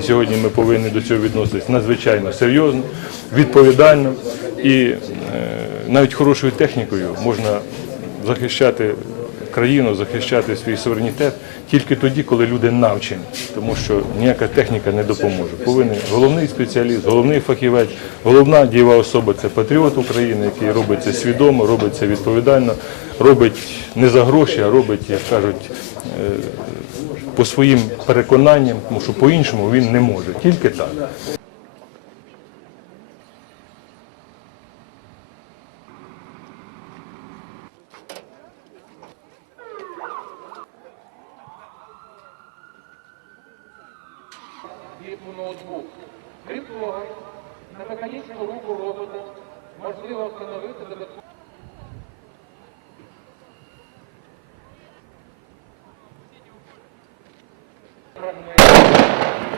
І Сьогодні ми повинні до цього відноситись надзвичайно серйозно, відповідально. І е, навіть хорошою технікою можна захищати країну, захищати свій суверенітет тільки тоді, коли люди навчені, тому що ніяка техніка не допоможе. Повинен головний спеціаліст, головний фахівець, головна дієва особа це патріот України, який робить це свідомо, робить це відповідально, робить не за гроші, а робить, як кажуть, е, по своїм переконанням, тому що по-іншому він не може, тільки так. Типу ноутбук. Крім того, на механічну руку робота можливо встановити додаткові і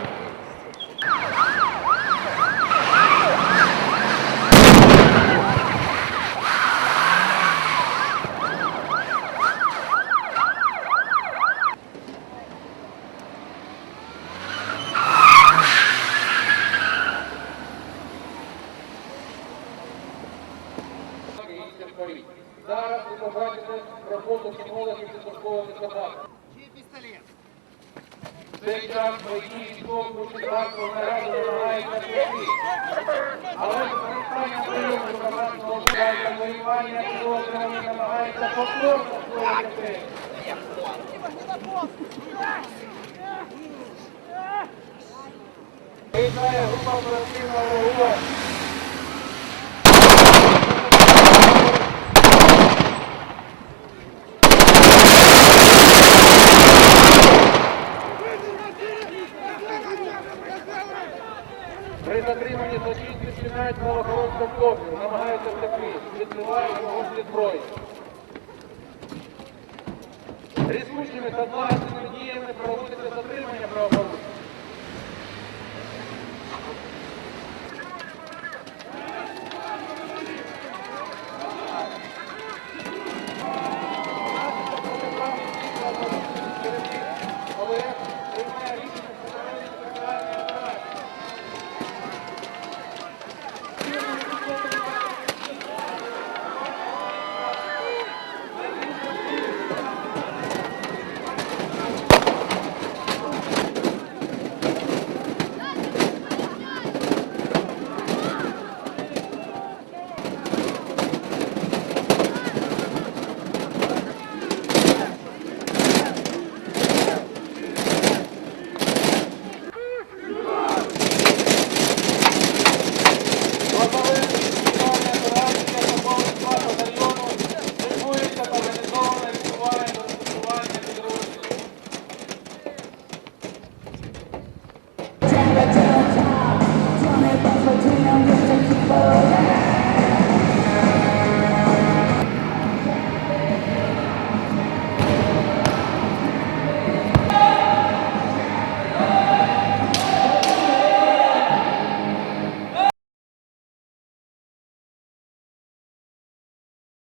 інших. Зараз ви побачите роботу зі службовими собаками. Цей час бойці військового транспорту нараду намагаються пройти. Але використання прийому громадського для воювання підозрювані намагаються повторно створити Визнає група оперативного реагування. При затриманні злочинці вчинають правоохоронцям копію, намагаються втекти, відкривають вогонь зі зброї. Рішучими та